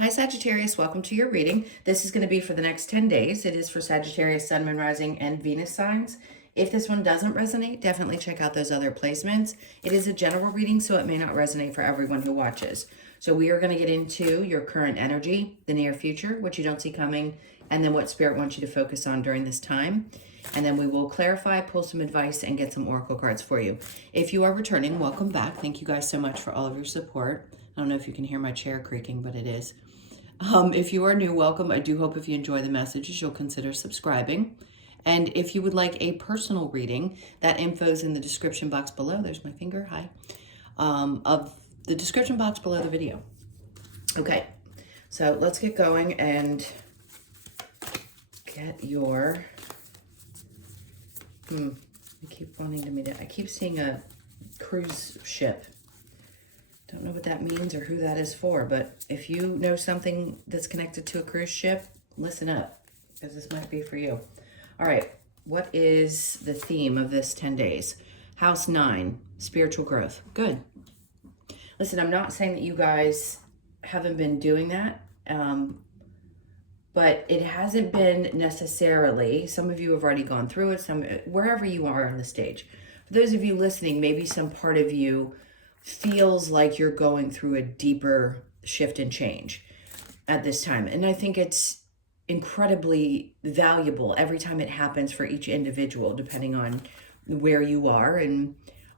Hi Sagittarius, welcome to your reading. This is going to be for the next 10 days. It is for Sagittarius, Sun, Moon, Rising, and Venus signs. If this one doesn't resonate, definitely check out those other placements. It is a general reading, so it may not resonate for everyone who watches. So we are going to get into your current energy, the near future, what you don't see coming, and then what Spirit wants you to focus on during this time. And then we will clarify, pull some advice, and get some oracle cards for you. If you are returning, welcome back. Thank you guys so much for all of your support. I don't know if you can hear my chair creaking, but it is. If you are new, welcome. I do hope if you enjoy the messages, you'll consider subscribing. And if you would like a personal reading, that info is in the description box below. There's my finger, hi. Of the description box below the video. Okay, so let's get going and get your, I keep wanting to meet it. I keep seeing a cruise ship. Don't know what that means or who that is for, but if you know something that's connected to a cruise ship, listen up, because this might be for you. All right, what is the theme of this 10 days? House 9, spiritual growth. Good. Listen, I'm not saying that you guys haven't been doing that, but it hasn't been necessarily. Some of you have already gone through it, some wherever you are on the stage. For those of you listening, maybe some part of you feels like you're going through a deeper shift and change at this time. And I think it's incredibly valuable every time it happens for each individual, depending on where you are and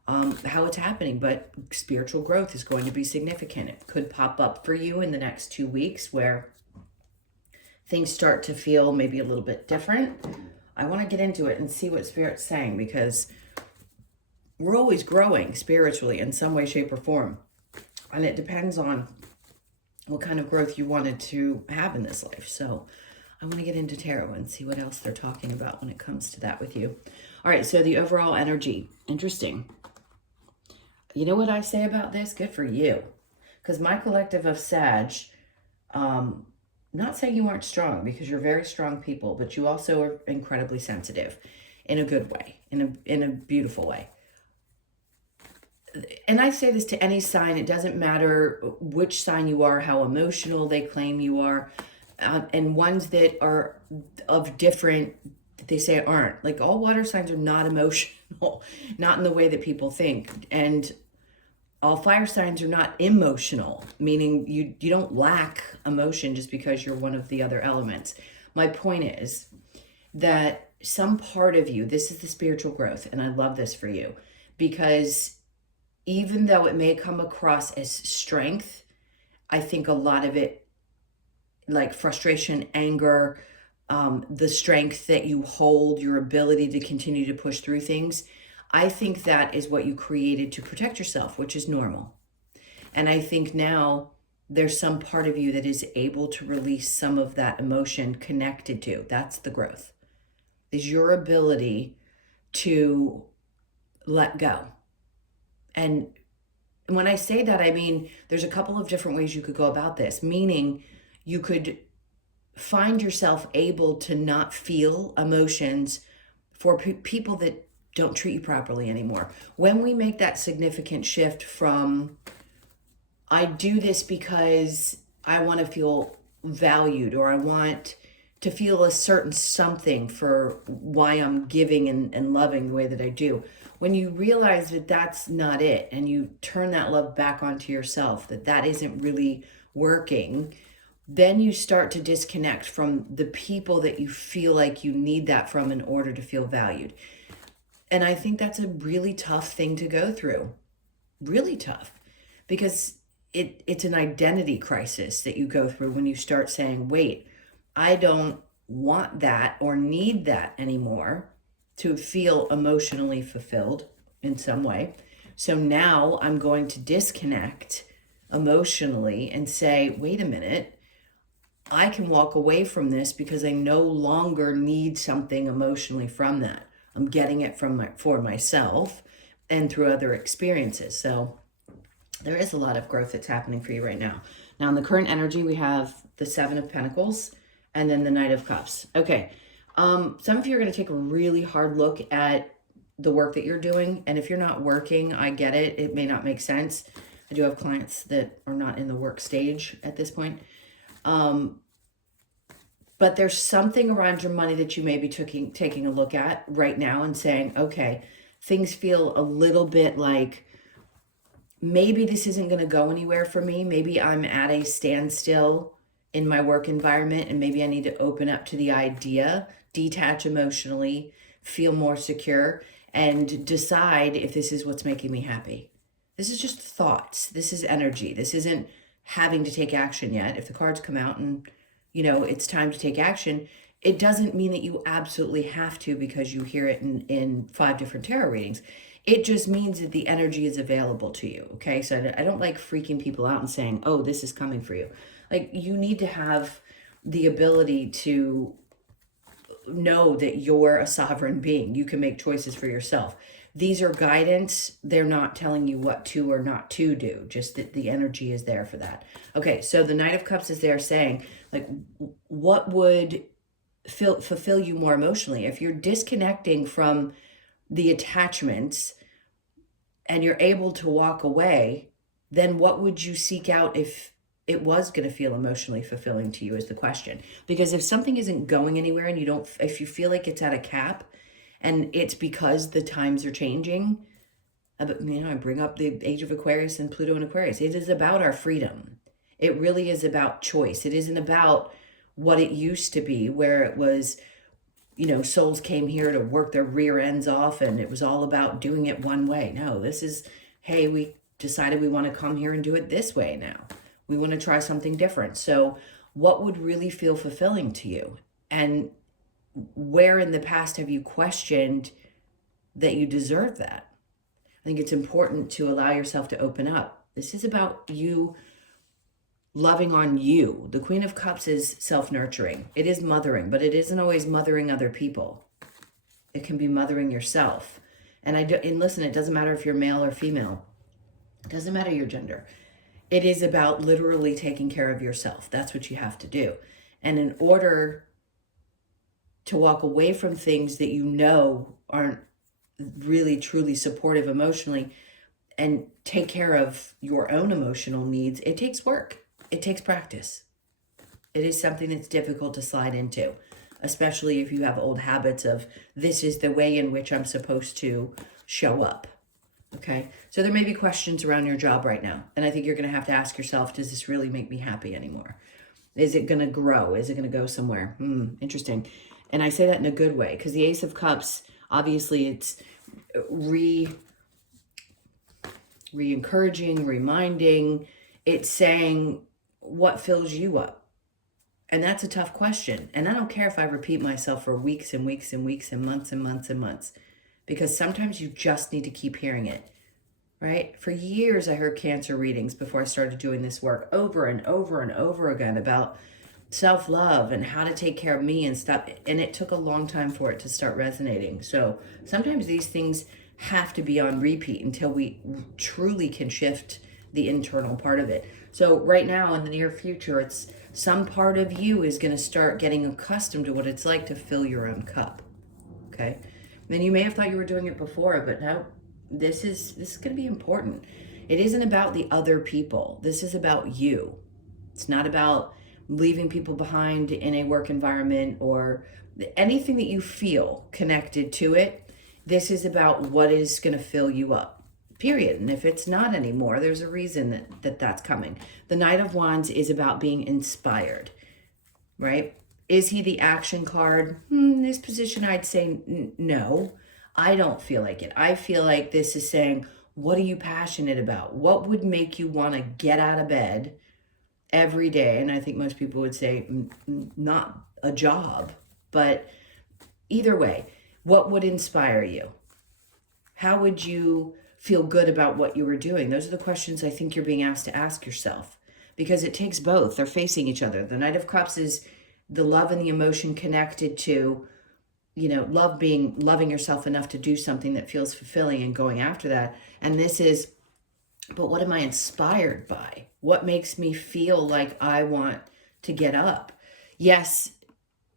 how it's happening. But spiritual growth is going to be significant. It could pop up for you in the next 2 weeks where things start to feel maybe a little bit different. I want to get into it and see what Spirit's saying, because we're always growing spiritually in some way, shape, or form. And it depends on what kind of growth you wanted to have in this life. So I want to get into tarot and see what else they're talking about when it comes to that with you. All right, so the overall energy. Interesting. You know what I say about this? Good for you. Because my collective of Sag, not saying you aren't strong, because you're very strong people, but you also are incredibly sensitive in a good way, in a beautiful way. And I say this to any sign, it doesn't matter which sign you are, how emotional they claim you are, and ones that are of different, they say aren't. Like, all water signs are not emotional, not in the way that people think. And all fire signs are not emotional, meaning you don't lack emotion just because you're one of the other elements. My point is that some part of you, this is the spiritual growth, and I love this for you, because even though it may come across as strength, I think a lot of it, like frustration, anger, the strength that you hold, your ability to continue to push through things, I think that is what you created to protect yourself, which is normal. And I think now there's some part of you that is able to release some of that emotion connected to. That's the growth, is your ability to let go. And when I say that, I mean, there's a couple of different ways you could go about this, meaning you could find yourself able to not feel emotions for people that don't treat you properly anymore. When we make that significant shift from, I do this because I want to feel valued, or I want to feel a certain something for why I'm giving and loving the way that I do. When you realize that that's not it, and you turn that love back onto yourself, that isn't really working, then you start to disconnect from the people that you feel like you need that from in order to feel valued. And I think that's a really tough thing to go through. Really tough. Because it's an identity crisis that you go through when you start saying, wait, I don't want that or need that anymore to feel emotionally fulfilled in some way. So now I'm going to disconnect emotionally and say, wait a minute, I can walk away from this because I no longer need something emotionally from that. I'm getting it for myself and through other experiences. So there is a lot of growth that's happening for you right now. Now, in the current energy, we have the 7 of Pentacles and then the Knight of Cups. Okay. Some of you are going to take a really hard look at the work that you're doing. And if you're not working, I get it. It may not make sense. I do have clients that are not in the work stage at this point. But there's something around your money that you may be taking a look at right now and saying, okay, things feel a little bit like maybe this isn't going to go anywhere for me. Maybe I'm at a standstill in my work environment, and maybe I need to open up to the idea, detach emotionally, feel more secure, and decide if this is what's making me happy. This is just thoughts. This is energy. This isn't having to take action yet. If the cards come out and, it's time to take action, it doesn't mean that you absolutely have to because you hear it in 5 different tarot readings. It just means that the energy is available to you, okay? So I don't like freaking people out and saying, oh, this is coming for you. Like, you need to have the ability to know that you're a sovereign being. You can make choices for yourself. These are guidance. They're not telling you what to or not to do, just that the energy is there for that. Okay, so the Knight of Cups is there saying, like, what would fulfill you more emotionally? If you're disconnecting from the attachments and you're able to walk away, then what would you seek out if it was going to feel emotionally fulfilling to you is the question. Because if something isn't going anywhere and if you feel like it's at a cap and it's because the times are changing, I bring up the age of Aquarius and Pluto in Aquarius. It is about our freedom. It really is about choice. It isn't about what it used to be, where it was, souls came here to work their rear ends off and it was all about doing it one way. No, this is, hey, we decided we want to come here and do it this way now. We want to try something different. So what would really feel fulfilling to you? And where in the past have you questioned that you deserve that? I think it's important to allow yourself to open up. This is about you loving on you. The Queen of Cups is self-nurturing. It is mothering, but it isn't always mothering other people. It can be mothering yourself. And listen, it doesn't matter if you're male or female. It doesn't matter your gender. It is about literally taking care of yourself. That's what you have to do. And in order to walk away from things that aren't really truly supportive emotionally and take care of your own emotional needs, it takes work. It takes practice. It is something that's difficult to slide into, especially if you have old habits of this is the way in which I'm supposed to show up. Okay, so there may be questions around your job right now. And I think you're going to have to ask yourself, does this really make me happy anymore? Is it going to grow? Is it going to go somewhere? Interesting. And I say that in a good way because the Ace of Cups, obviously it's re-encouraging, reminding. It's saying what fills you up. And that's a tough question. And I don't care if I repeat myself for weeks and weeks and weeks and months and months and months. Because sometimes you just need to keep hearing it, right? For years, I heard Cancer readings before I started doing this work over and over and over again about self-love and how to take care of me and stuff. And it took a long time for it to start resonating. So sometimes these things have to be on repeat until we truly can shift the internal part of it. So right now in the near future, it's some part of you is going to start getting accustomed to what it's like to fill your own cup, okay? Then you may have thought you were doing it before, but now this is going to be important. It isn't about the other people. This is about you. It's not about leaving people behind in a work environment or anything that you feel connected to it. This is about what is going to fill you up, period. And if it's not anymore, there's a reason that's coming. The Knight of Wands is about being inspired, right? Is he the action card? In this position, I'd say no. I don't feel like it. I feel like this is saying, what are you passionate about? What would make you want to get out of bed every day? And I think most people would say not a job, but either way, what would inspire you? How would you feel good about what you were doing? Those are the questions I think you're being asked to ask yourself because it takes both. They're facing each other. The Knight of Cups is the love and the emotion connected to, loving yourself enough to do something that feels fulfilling and going after that. And this is, but what am I inspired by? What makes me feel like I want to get up? Yes,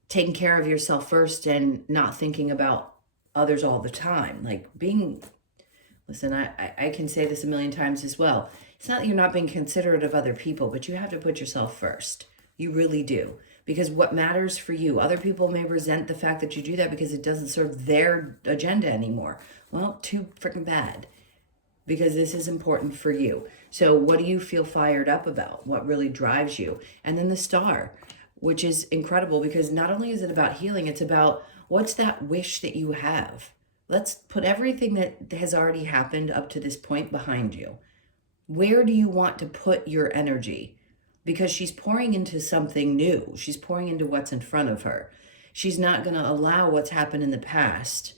taking care of yourself first and not thinking about others all the time. Listen, I can say this a million times as well. It's not that you're not being considerate of other people, but you have to put yourself first. You really do. Because what matters for you, other people may resent the fact that you do that because it doesn't serve their agenda anymore. Well, too freaking bad, because this is important for you. So what do you feel fired up about? What really drives you? And then the star, which is incredible, because not only is it about healing, it's about what's that wish that you have. Let's put everything that has already happened up to this point behind you. Where do you want to put your energy? Because she's pouring into something new. She's pouring into what's in front of her. She's not going to allow what's happened in the past,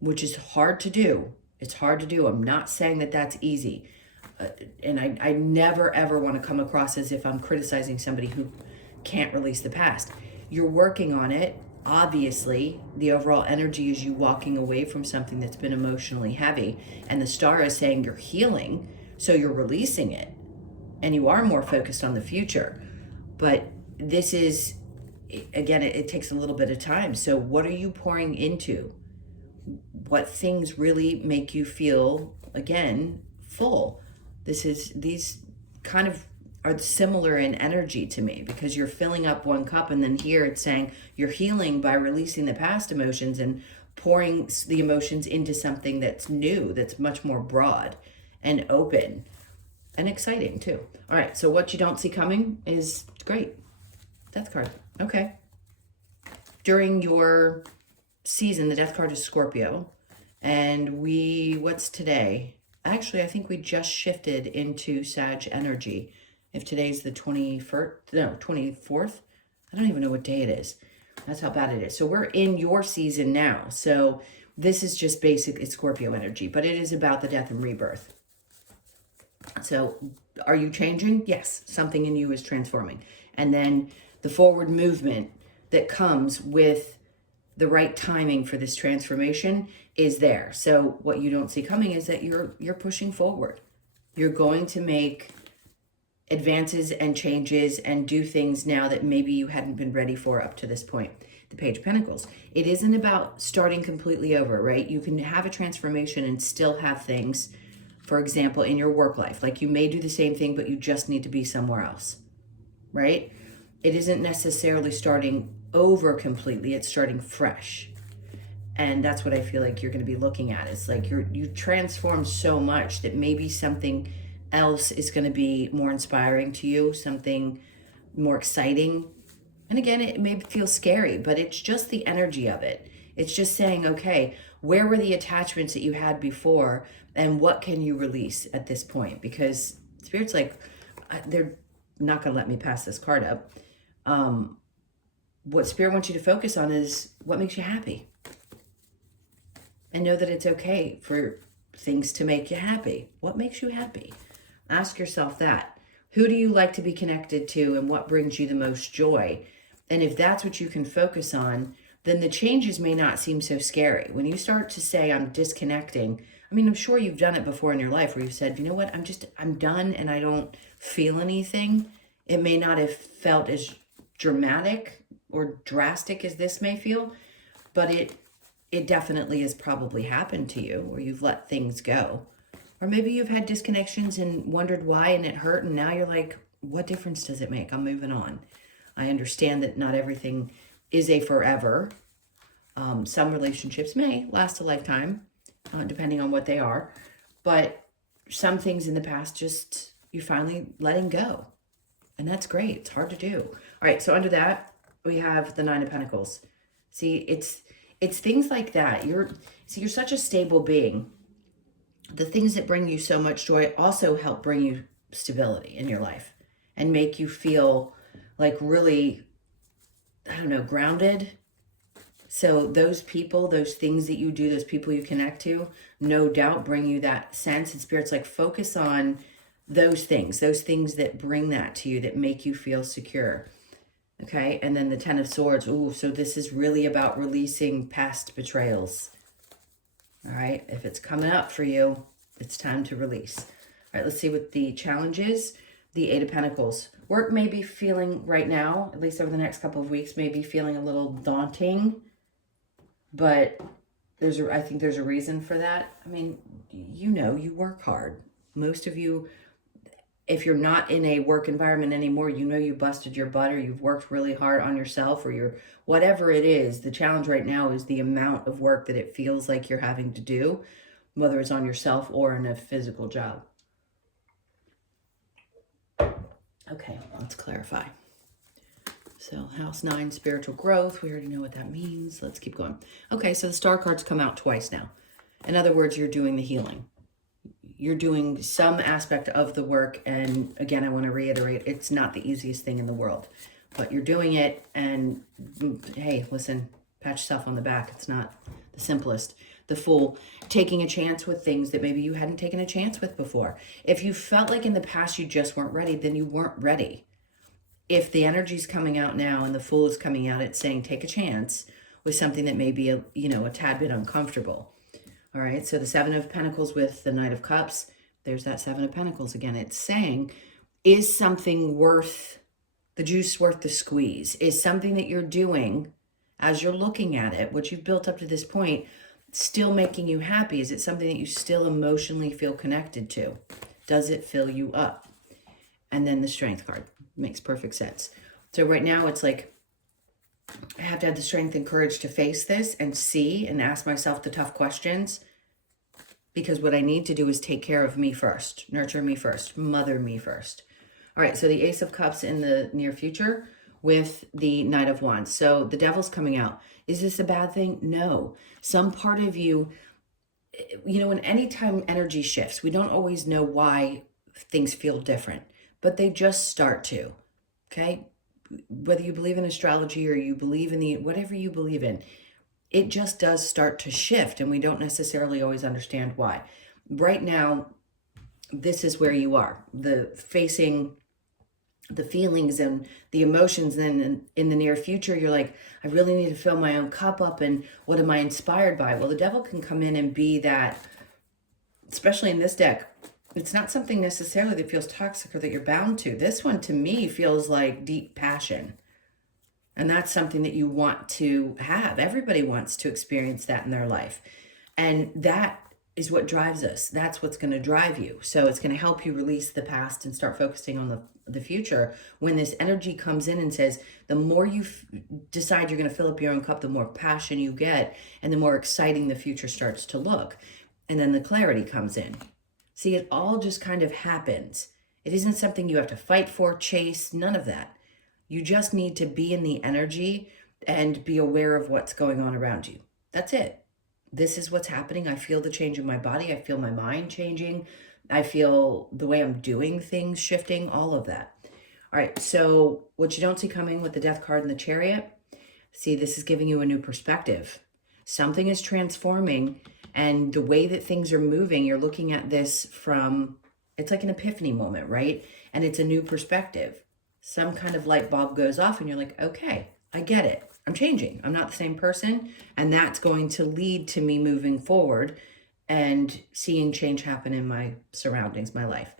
which is hard to do. It's hard to do. I'm not saying that that's easy. And I never, ever want to come across as if I'm criticizing somebody who can't release the past. You're working on it. Obviously, the overall energy is you walking away from something that's been emotionally heavy. And the star is saying you're healing, so you're releasing it. And you are more focused on the future. But this is, again, it takes a little bit of time. So what are you pouring into? What things really make you feel, again, full? These kind of are similar in energy to me, because you're filling up one cup, and then here it's saying you're healing by releasing the past emotions and pouring the emotions into something that's new, that's much more broad and open and exciting too. All right, so what you don't see coming is great. Death card. Okay. During your season, the death card is Scorpio, and what's today? Actually, I think we just shifted into Sag energy. If today's the 21st, no, 24th, I don't even know what day it is. That's how bad it is. So we're in your season now. So this is just basic, it's Scorpio energy, but it is about the death and rebirth. So are you changing? Yes, something in you is transforming. And then the forward movement that comes with the right timing for this transformation is there. So what you don't see coming is that you're pushing forward. You're going to make advances and changes and do things now that maybe you hadn't been ready for up to this point. The Page of Pentacles. It isn't about starting completely over, right? You can have a transformation and still have things, for example, in your work life. Like you may do the same thing, but you just need to be somewhere else, right? It isn't necessarily starting over completely. It's starting fresh. And that's what I feel like you're going to be looking at. It's like you transformed so much that maybe something else is going to be more inspiring to you, something more exciting. And again, it may feel scary, but it's just the energy of it. It's just saying, okay, where were the attachments that you had before, and what can you release at this point? Because Spirit's like, they're not going to let me pass this card up. What Spirit wants you to focus on is what makes you happy. And know that it's okay for things to make you happy. What makes you happy? Ask yourself that. Who do you like to be connected to, and what brings you the most joy? And if that's what you can focus on, then the changes may not seem so scary. When you start to say, I'm disconnecting, I mean, I'm sure you've done it before in your life where you've said, you know what, I'm done and I don't feel anything. It may not have felt as dramatic or drastic as this may feel, but it definitely has probably happened to you where you've let things go. Or maybe you've had disconnections and wondered why, and it hurt, and now you're like, what difference does it make? I'm moving on. I understand that not everything is a forever. Some relationships may last a lifetime, depending on what they are. But some things in the past, just you're finally letting go. And that's great. It's hard to do. All right, so under that, we have the Nine of Pentacles. See, it's things like that. You're such a stable being. The things that bring you so much joy also help bring you stability in your life and make you feel like really, I don't know, grounded. So those people, those things that you do, those people you connect to, no doubt bring you that sense. And Spirit's like, focus on those things that bring that to you, that make you feel secure. Okay, and then the Ten of Swords. Ooh, so this is really about releasing past betrayals. All right, if it's coming up for you, it's time to release. All right, let's see what the challenge is. The Eight of Pentacles. Work may be feeling right now, at least over the next couple of weeks, may be feeling a little daunting, but I think there's a reason for that. I mean, you know, you work hard. Most of you if you're not in a work environment anymore, you know you busted your butt or you've worked really hard on yourself or you're whatever it is. The challenge right now is the amount of work that it feels like you're having to do, whether it's on yourself or in a physical job. Okay, let's clarify. So house 9, spiritual growth. We already know what that means. Let's keep going. Okay, so the star cards come out twice now. In other words, you're doing the healing. You're doing some aspect of the work. And again, I want to reiterate, it's not the easiest thing in the world. But you're doing it. And hey, listen, pat yourself on the back. It's not the simplest. The Fool, taking a chance with things that maybe you hadn't taken a chance with before. If you felt like in the past you just weren't ready, then you weren't ready. If the energy's coming out now and the Fool is coming out, it's saying take a chance with something that may be a tad bit uncomfortable. All right, so the 7 of Pentacles with the Knight of Cups, there's that 7 of Pentacles again. It's saying, is something worth the juice, worth the squeeze? Is something that you're doing as you're looking at it, what you've built up to this point, still making you happy? Is it something that you still emotionally feel connected to? Does it fill you up? And then the Strength card makes perfect sense. So right now it's like, I have to have the strength and courage to face this and see and ask myself the tough questions, because what I need to do is take care of me first, nurture me first, mother me first. All right, so the Ace of Cups in the near future with the Knight of Wands. So the Devil's coming out. Is this a bad thing? No. Some part of you, when anytime energy shifts, we don't always know why things feel different, but they just start to, okay? Whether you believe in astrology or you believe in whatever you believe in, it just does start to shift, and we don't necessarily always understand why. Right now, this is where you are, facing the feelings and the emotions. Then in the near future, you're like, I really need to fill my own cup up, and what am I inspired by? Well, the Devil can come in and be that, especially in this deck. It's not something necessarily that feels toxic or that you're bound to. This one, to me, feels like deep passion. And that's something that you want to have. Everybody wants to experience that in their life. And that is what drives us. That's what's going to drive you. So it's going to help you release the past and start focusing on the future. When this energy comes in and says, the more you decide you're going to fill up your own cup, the more passion you get, and the more exciting the future starts to look. And then the clarity comes in. See, it all just kind of happens. It isn't something you have to fight for, chase, none of that. You just need to be in the energy and be aware of what's going on around you. That's it. This is what's happening. I feel the change in my body. I feel my mind changing. I feel the way I'm doing things shifting, all of that. All right, so what you don't see coming with the Death card and the Chariot, see, this is giving you a new perspective. Something is transforming. And the way that things are moving, you're looking at this from, it's like an epiphany moment, right? And it's a new perspective. Some kind of light bulb goes off and you're like, okay, I get it. I'm changing. I'm not the same person. And that's going to lead to me moving forward and seeing change happen in my surroundings, my life.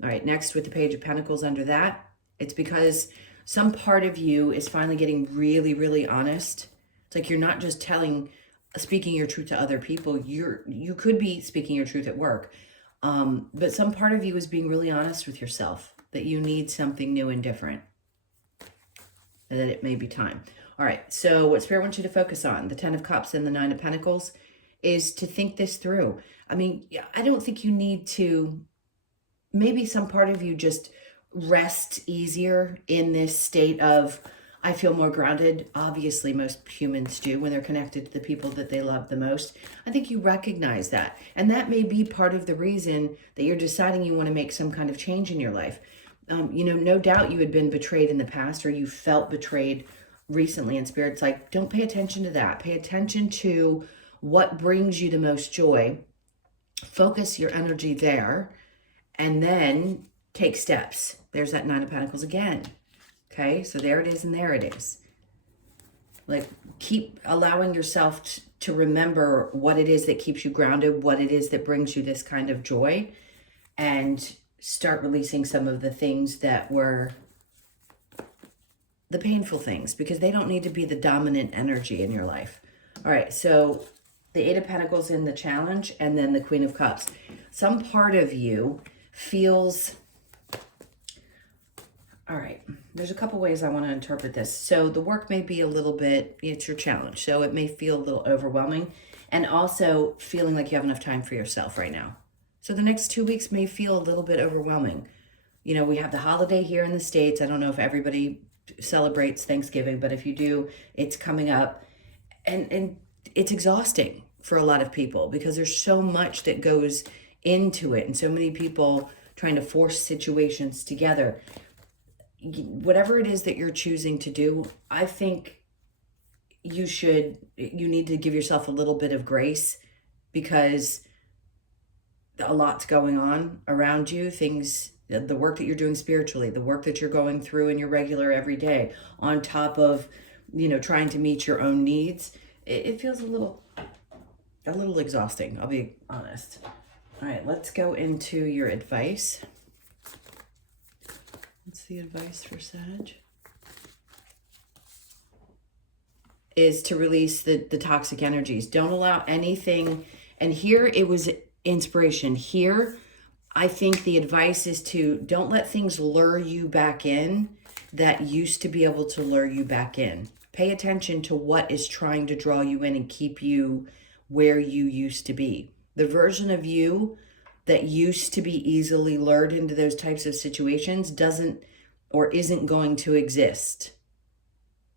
All right, next with the Page of Pentacles under that, it's because some part of you is finally getting really, really honest. It's like you're not just speaking your truth to other people. You could be speaking your truth at work, but some part of you is being really honest with yourself that you need something new and different, and that it may be time. All right, so what Spirit wants you to focus on, the 10 of Cups and the 9 of Pentacles, is to think this through. I mean, I don't think you need to, maybe some part of you just rest easier in this state of, I feel more grounded. Obviously, most humans do when they're connected to the people that they love the most. I think you recognize that. And that may be part of the reason that you're deciding you want to make some kind of change in your life. No doubt you had been betrayed in the past, or you felt betrayed recently, and Spirit's like, don't pay attention to that. Pay attention to what brings you the most joy. Focus your energy there, and then take steps. There's that 9 of Pentacles again. Okay, so there it is and there it is. Like, keep allowing yourself to remember what it is that keeps you grounded, what it is that brings you this kind of joy, and start releasing some of the things that were the painful things, because they don't need to be the dominant energy in your life. All right, so the 8 of Pentacles in the Challenge, and then the Queen of Cups. Some part of you feels All right, there's a couple ways I want to interpret this. So the work may be a little bit, it's your challenge. So it may feel a little overwhelming, and also feeling like you have enough time for yourself right now. So the next 2 weeks may feel a little bit overwhelming. You know, we have the holiday here in the States. I don't know if everybody celebrates Thanksgiving, but if you do, it's coming up. And it's exhausting for a lot of people because there's so much that goes into it and so many people trying to force situations together. Whatever it is that you're choosing to do, I think you need to give yourself a little bit of grace because a lot's going on around you. Things, the work that you're doing spiritually, the work that you're going through in your regular everyday, on top of, trying to meet your own needs. It feels a little exhausting, I'll be honest. All right, let's go into your advice. What's the advice for Sag? Is to release the toxic energies. Don't allow anything. And here it was inspiration. Here, I think the advice is to don't let things lure you back in that used to be able to lure you back in. Pay attention to what is trying to draw you in and keep you where you used to be. The version of you that used to be easily lured into those types of situations doesn't or isn't going to exist.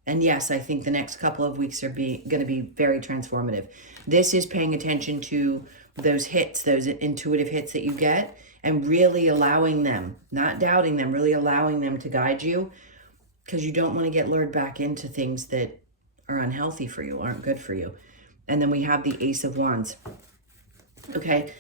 And yes, I think the next couple of weeks are going to be very transformative. This is paying attention to those hits, those intuitive hits that you get, and really allowing them, not doubting them, really allowing them to guide you, because you don't want to get lured back into things that are unhealthy for you, aren't good for you. And then we have the Ace of Wands. Okay.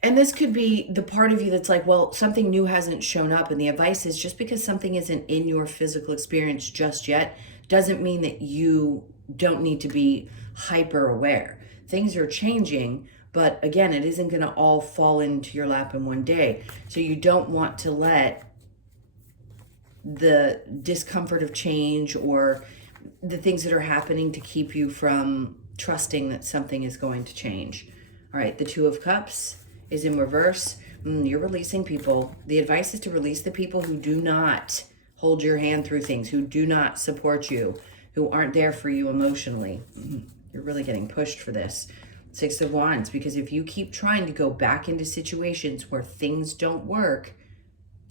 And this could be the part of you that's like, well, something new hasn't shown up. And the advice is just because something isn't in your physical experience just yet doesn't mean that you don't need to be hyper aware. Things are changing, but again, it isn't going to all fall into your lap in one day. So you don't want to let the discomfort of change or the things that are happening to keep you from trusting that something is going to change. All right, the Two of Cups is in reverse. You're releasing people. The advice is to release the people who do not hold your hand through things, who do not support you, who aren't there for you emotionally. You're really getting pushed for this. Six of Wands, because if you keep trying to go back into situations where things don't work,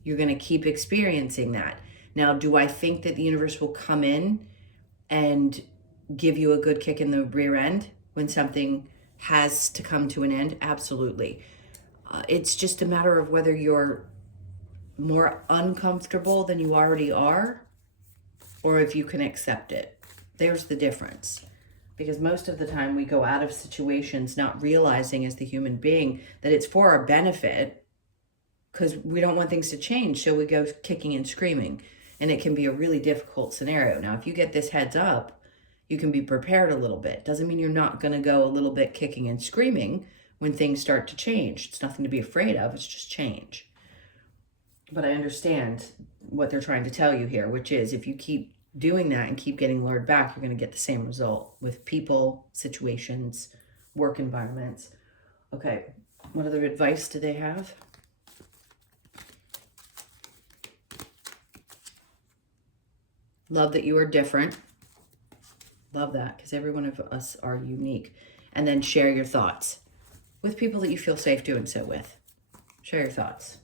you're going to keep experiencing that. Now, do I think that the universe will come in and give you a good kick in the rear end when something has to come to an end? Absolutely. It's just a matter of whether you're more uncomfortable than you already are, or if you can accept it. There's the difference. Because most of the time we go out of situations not realizing as the human being that it's for our benefit, because we don't want things to change. So we go kicking and screaming, and it can be a really difficult scenario. Now, if you get this heads up, you can be prepared a little bit. Doesn't mean you're not going to go a little bit kicking and screaming when things start to change. It's nothing to be afraid of. It's just change. But I understand what they're trying to tell you here, which is if you keep doing that and keep getting lured back, you're going to get the same result with people, situations, work environments. Okay, what other advice do they have? Love that you are different. Love that, because every one of us are unique. And then share your thoughts with people that you feel safe doing so with. Share your thoughts.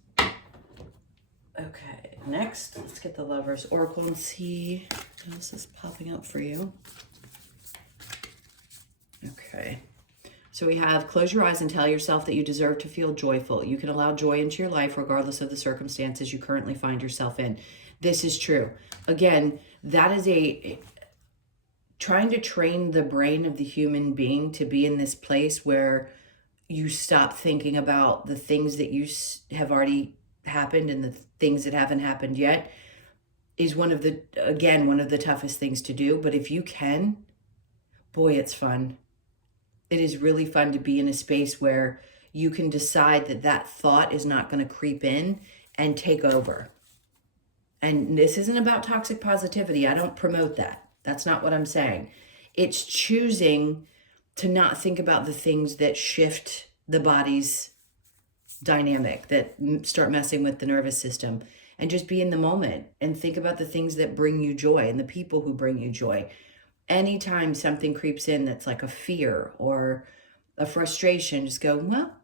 Okay, next, let's get the Lover's Oracle and see what else is popping up for you. Okay, so we have close your eyes and tell yourself that you deserve to feel joyful. You can allow joy into your life regardless of the circumstances you currently find yourself in. This is true. Again, that is trying to train the brain of the human being to be in this place where you stop thinking about the things that you have already happened and the things that haven't happened yet is one of the toughest things to do. But if you can, boy, it's fun. It is really fun to be in a space where you can decide that thought is not going to creep in and take over. And this isn't about toxic positivity. I don't promote that. That's not what I'm saying. It's choosing to not think about the things that shift the body's dynamic, that start messing with the nervous system, and just be in the moment and think about the things that bring you joy and the people who bring you joy. Anytime something creeps in that's like a fear or a frustration, just go, well,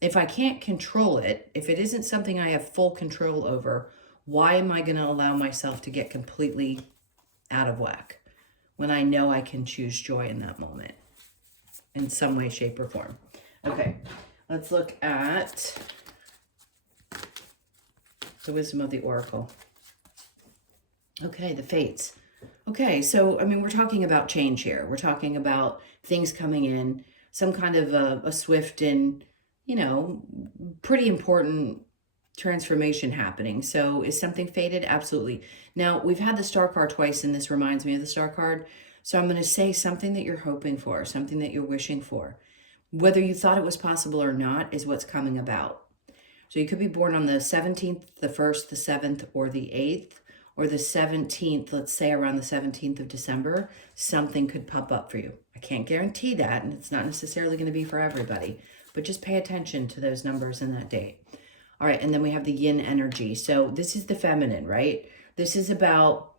if I can't control it, if it isn't something I have full control over, why am I going to allow myself to get completely out of whack when I know I can choose joy in that moment in some way, shape, or form? Okay, let's look at the wisdom of the oracle. Okay, the fates. Okay, so, I mean, we're talking about change here. We're talking about things coming in, some kind of a swift and, you know, pretty important transformation happening. So is something fated? Absolutely. Now, we've had the star card twice, and this reminds me of the star card. So I'm going to say something that you're hoping for, something that you're wishing for. Whether you thought it was possible or not is what's coming about. So you could be born on the 17th, the 1st, the 7th, or the 8th, or the 17th, let's say around the 17th of December, something could pop up for you. I can't guarantee that, and it's not necessarily going to be for everybody, but just pay attention to those numbers in that date. All right, and then we have the yin energy. So this is the feminine, right? This is about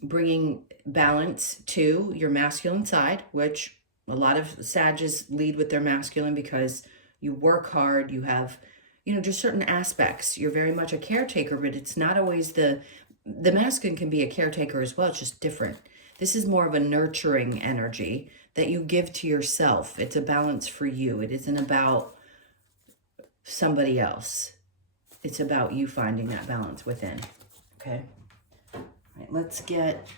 bringing balance to your masculine side, which a lot of Sages lead with their masculine because you work hard, you have, you know, just certain aspects. You're very much a caretaker, but it's not always the masculine can be a caretaker as well. It's just different. This is more of a nurturing energy that you give to yourself. It's a balance for you. It isn't about somebody else. It's about you finding that balance within. Okay. All right, let's get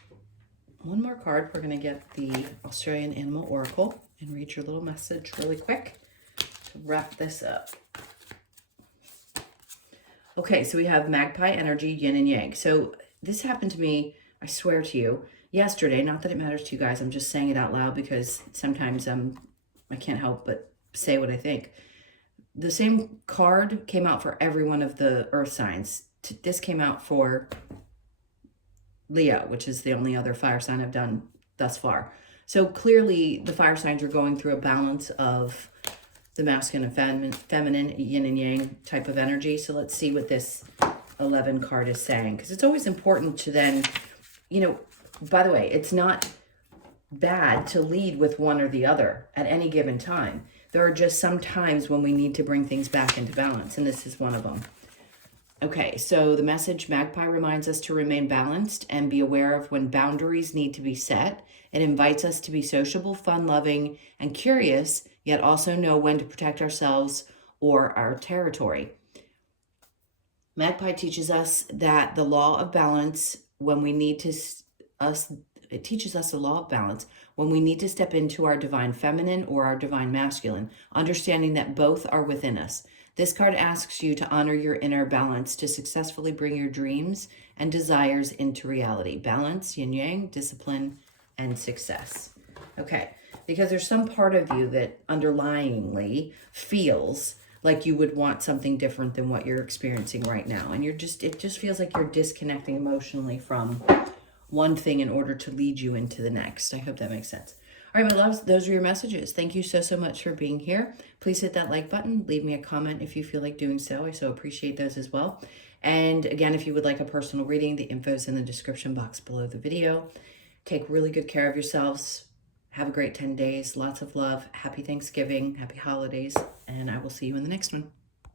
one more card. We're going to get the Australian Animal Oracle and read your little message really quick to wrap this up. Okay, so we have magpie energy, yin and yang. So this happened to me, I swear to you, yesterday. Not that it matters to you guys. I'm just saying it out loud because sometimes I can't help but say what I think. The same card came out for every one of the earth signs. This came out for Leo, which is the only other fire sign I've done thus far. So clearly the fire signs are going through a balance of the masculine and feminine, yin and yang type of energy. So let's see what this 11 card is saying, because it's always important to then, you know, by the way, it's not bad to lead with one or the other at any given time. There are just some times when we need to bring things back into balance, and this is one of them. Okay, so the message, magpie, reminds us to remain balanced and be aware of when boundaries need to be set. It invites us to be sociable, fun-loving, and curious, yet also know when to protect ourselves or our territory. Magpie teaches us that the law of balance when we need to it teaches us the law of balance when we need to step into our divine feminine or our divine masculine, understanding that both are within us. This card asks you to honor your inner balance to successfully bring your dreams and desires into reality. Balance, yin yang, discipline, and success. Okay, because there's some part of you that underlyingly feels like you would want something different than what you're experiencing right now. And it just feels like you're disconnecting emotionally from one thing in order to lead you into the next. I hope that makes sense. All right, my loves, those are your messages. Thank you so much for being here. Please hit that like button. Leave me a comment if you feel like doing so. I so appreciate those as well. And again, if you would like a personal reading, the info is in the description box below the video. Take really good care of yourselves. Have a great 10 days. Lots of love. Happy Thanksgiving. Happy holidays. And I will see you in the next one.